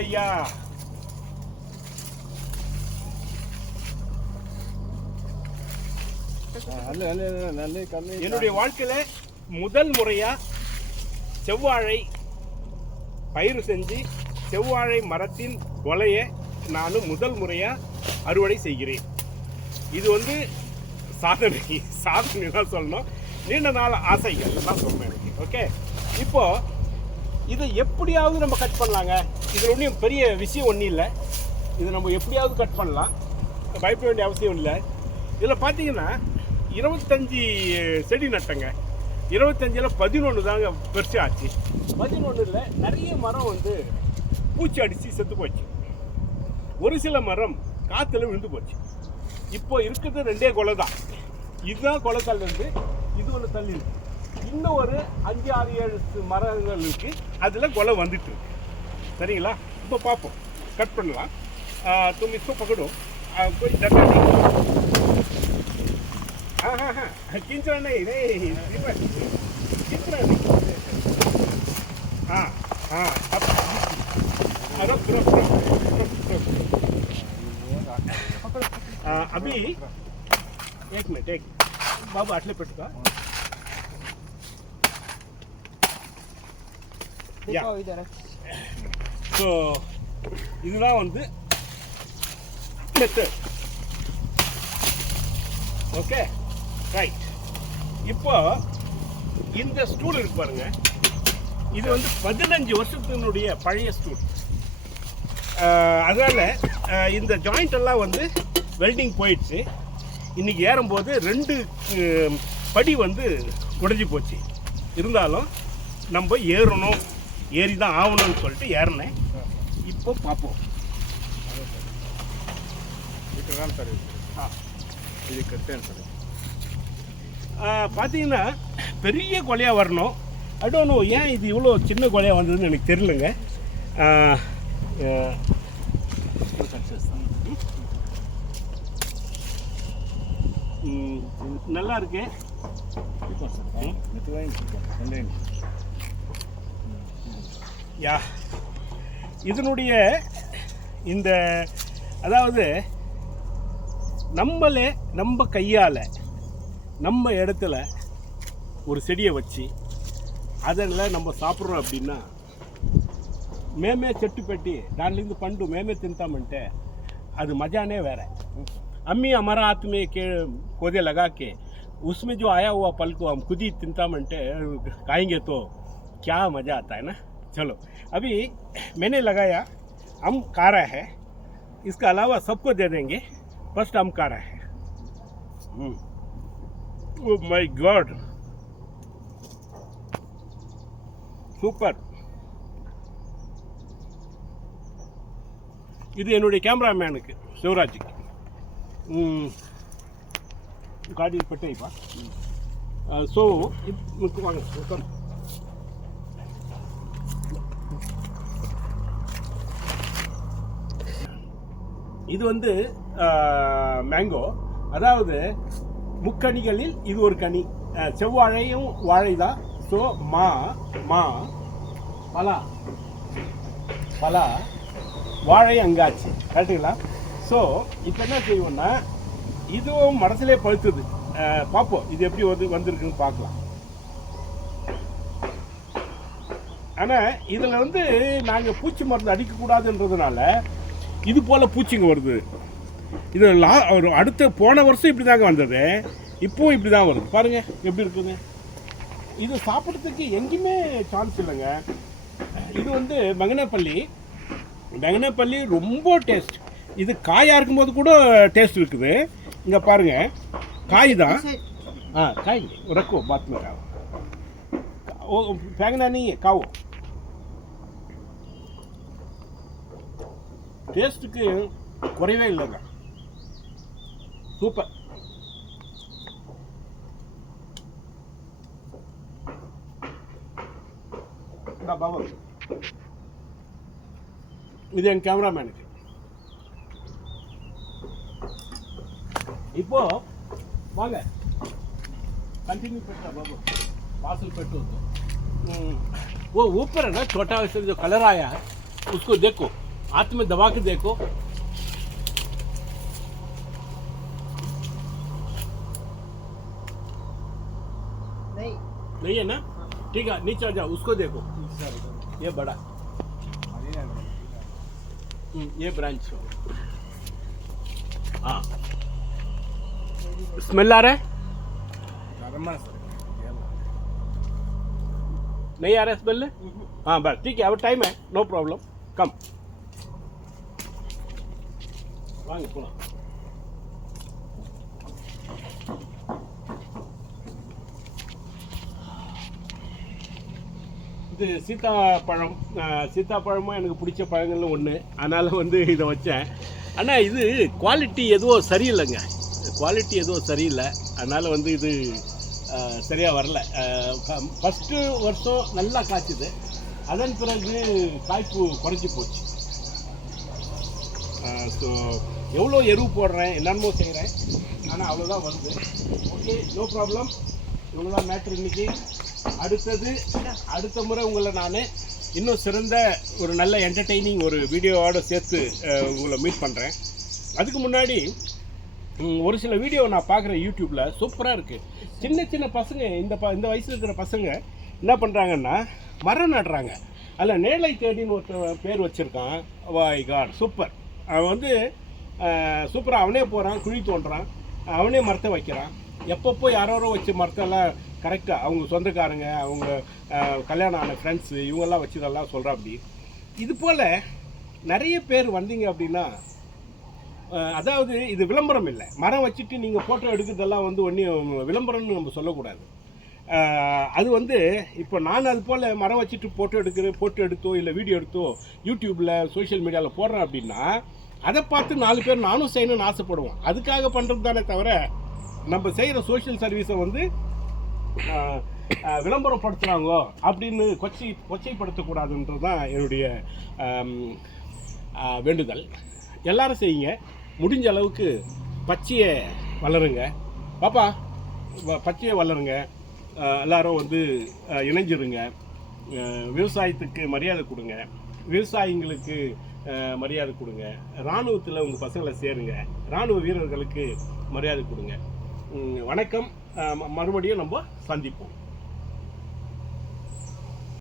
ஐயா என்னுடைய வாழ்க்கையில முதல் முறையா செவ்வாழை பயிர் செஞ்சு செவ்வாழை மரத்தின் கொலையை நான் முதல் முறையா அறுவடை செய்கிறேன். இது வந்து சாதனை தான் சொல்லணும். நீண்ட நாள் ஆசைகள் தான் சொல்லணும் எனக்கு. ஓகே, இப்போ இதை எப்படியாவது நம்ம கட் பண்ணலாங்க. இதில் ஒன்றும் பெரிய விஷயம் ஒன்றும் இல்லை. இதை நம்ம எப்படியாவது கட் பண்ணலாம், பயப்பட வேண்டிய அவசியம் இல்லை. இதில் பார்த்தீங்கன்னா 25 செடி நட்டங்க. 25ல் 11 தாங்க பெருசு ஆச்சு. 11ல் நிறைய மரம் வந்து பூச்சி அடித்து செத்து போச்சு. ஒரு சில மரம் காற்றுல விழுந்து போச்சு. இப்போ இருக்கிறது 2 கொலை தான். இதுதான் கொலை தள்ளிருந்து, இது ஒன்று தள்ளி இருக்கு. இன்னும் ஒரு 5, 6, 7 மரங்கள் இருக்கு, அதில் கொலை வந்துட்டு இருக்கு. சரிங்களா? இப்போ பார்ப்போம், கட் பண்ணலாம். तुम इसको पकड़ो, कोई डरना नहीं। हाँ, खींचना नहीं, खींचना नहीं। हाँ, अब रुक। अभी 1 मिनट बाबू आटले पेटुका ஸோ இதுதான் வந்து மெத்தட். Okay, right. இப்போ இந்த ஸ்டூல் இருக்கு பாருங்க, இது வந்து 15 வருஷத்தினுடைய பழைய ஸ்டூல். அதனால இந்த ஜாயிண்ட் எல்லாம் வந்து வெல்டிங் போயிடுச்சு. இன்னைக்கு ஏறும்போது 2 படி வந்து உடைஞ்சி போச்சு. இருந்தாலும் நம்ம ஏறணும், ஏறி தான் ஆகணும்னு சொல்லிட்டு ஏறினேன். இப்போ பார்ப்போம். பார்த்தீங்கன்னா பெரிய கொலையாக வரணும். அடோனோ ஏன் இது இவ்வளோ சின்ன கொலையாக வந்ததுன்னு எனக்கு தெரியலங்க. நல்லா இருக்கு. யா, இதனுடைய இந்த அதாவது நம்ம கையால் நம்ம இடத்துல ஒரு செடியை வச்சு அதில் நம்ம சாப்பிட்றோம் அப்படின்னா మేమే చెట్టు పెట్టి దానిలో పండు మేమే తింటామంటే అది మజానే వేరే. अम्मी हमारा हाथ में के पौधे लगा के उसमें जो आया हुआ फल को हम खुद ही तिनतामंटे खाएंगे तो क्या मज़ा आता है ना. चलो, अभी मैंने लगाया, हम खा रहा है, इसका अलावा सबको दे देंगे. फर्स्ट हम खा रहा है. Oh my God, super. இது என்னுடைய கேமராமேனுக்கு சிவராஜுக்கு गाड़ी पट्टा. सो இது வந்து மேங்கோ, அதாவது முக்கணிகளில் இது ஒரு கனி. செவ்வாழையும் வாழை தான். ஸோ மா பலா வாழை அங்காச்சு. கரெக்டுங்களா? ஸோ இப்போ என்ன செய்வோம்னா, இதுவும் மரத்திலே பழுத்துது. பார்ப்போம் இது எப்படி வந்திருக்குன்னு பார்க்கலாம். ஆனால் இதில் வந்து நாங்கள் பூச்சி மருந்து அடிக்கக்கூடாதுன்றதுனால இது போல் பூச்சிங்க வருது. இது ஒரு அடுத்த போன வருஷம் இப்படி தாங்க வந்தது, இப்போவும் இப்படி தான் வருது. பாருங்கள் எப்படி இருக்குங்க. இது சாப்பிட்றதுக்கு எங்கேயுமே சான்ஸ் இல்லைங்க. இது வந்து பங்கனப்பள்ளி ரொம்ப டேஸ்ட். இது காயாக இருக்கும்போது கூட டேஸ்ட் இருக்குது. இங்கே பாருங்கள், காய் தான். காய் रखो बात में खाओ, वो फेंकना नहीं है, खाओ. டேஸ்ட்டுக்கு குறைவே இல்லைங்க. சூப்பர். பாபா, இது என் கேமராமேனுக்கு. இப்போ வாங்க कंटिन्यू पेट्टा बाबू, पार्सल पेट्टो. वो ऊपर है ना छोटा वैसे जो कलर आया है उसको देखो. हाथ में दबा के देखो। नहीं है ना? ठीक है, नीचे आ जाओ, उसको देखो। ये बड़ा, ये ब्रांच। हाँ, स्मेल आ रहा है? नहीं आ रहा है स्मेल? हाँ बस ठीक है, अब टाइम है, नो प्रॉब्लम, कम வாங்க போலாம். இது சீத்தாப்பழமும் எனக்கு பிடிச்ச பழங்கள்ல ஒன்று, அதனால் வந்து இதை வச்சேன். ஆனால் இது குவாலிட்டி எதுவும் சரியில்லைங்க, குவாலிட்டி எதுவும் சரியில்லை, அதனால் வந்து இது சரியாக வரல. ஃபஸ்ட்டு வருஷம் நல்லா காய்ச்சுது, அதன் பிறகு காய்ப்பு குறைஞ்சி போச்சு. ஸோ எவ்வளோ எருவு போடுறேன், என்னென்னமோ செய்கிறேன், ஆனால் அவ்வளோதான் வருது. Okay, no problem. இவ்வளோ தான் மேட்ரு இன்றைக்கி. அடுத்த முறை உங்களை நான் இன்னும் சிறந்த ஒரு நல்ல என்டர்டெய்னிங் ஒரு வீடியோவோடு சேர்த்து உங்களை மீட் பண்ணுறேன். அதுக்கு முன்னாடி ஒரு சில வீடியோ நான் பார்க்குறேன் யூடியூப்பில், சூப்பராக இருக்குது. சின்ன சின்ன பசங்க, இந்த வயசில் இருக்கிற பசங்க என்ன பண்ணுறாங்கன்னா மரம் நடுறாங்க. அதில் நேலை தேடின்னு ஒருத்தர் பேர் வச்சுருக்கான். வாய் காட், சூப்பர். அவன் வந்து சூப்பராக அவனே போகிறான், குழி தோன்றான், அவனே மரத்தை வைக்கிறான். எப்பப்போ யாரோ வச்சு மரத்தெல்லாம் கரெக்டாக அவங்க சொந்தக்காரங்க, அவங்க கல்யாணம் ஆன ஃப்ரெண்ட்ஸு, இவங்கெல்லாம் வச்சதெல்லாம் சொல்கிறா. அப்படி இது போல் நிறைய பேர் வந்தீங்க அப்படின்னா, அதாவது இது விளம்பரம் இல்லை. மரம் வச்சுட்டு நீங்கள் ஃபோட்டோ எடுக்கிறதெல்லாம் வந்து ஒன்றும் விளம்பரம்னு நம்ம சொல்லக்கூடாது. அது வந்து இப்போ நான் அது போல் மரம் வச்சுட்டு ஃபோட்டோ எடுத்தோ இல்லை வீடியோ எடுத்தோ யூடியூப்பில் சோஷியல் மீடியாவில் போடுறேன் அப்படின்னா, அதை பார்த்து 4 பேர் நானும் செய்யணும்னு ஆசைப்படுவோம். அதுக்காக பண்ணுறது தானே தவிர நம்ம செய்கிற சோஷியல் சர்வீஸை வந்து விளம்பரப்படுத்துகிறாங்கோ அப்படின்னு கொச்சைப்படுத்தக்கூடாதுன்றது தான் என்னுடைய வேண்டுதல். எல்லாரும் செய்யுங்க, முடிஞ்ச அளவுக்கு பச்சையை வளருங்க. பாப்பா, பச்சையை வளருங்க. எல்லாரும் வந்து இணைஞ்சிருங்க. விவசாயத்துக்கு மரியாதை கொடுங்க, விவசாயிங்களுக்கு மரியாதை கொடுங்க. இராணுவத்தில் உங்கள் பசங்களை சேருங்க, இராணுவ வீரர்களுக்கு மரியாதை கொடுங்க. வணக்கம். மறுபடியும் நம்ம சந்திப்போம்.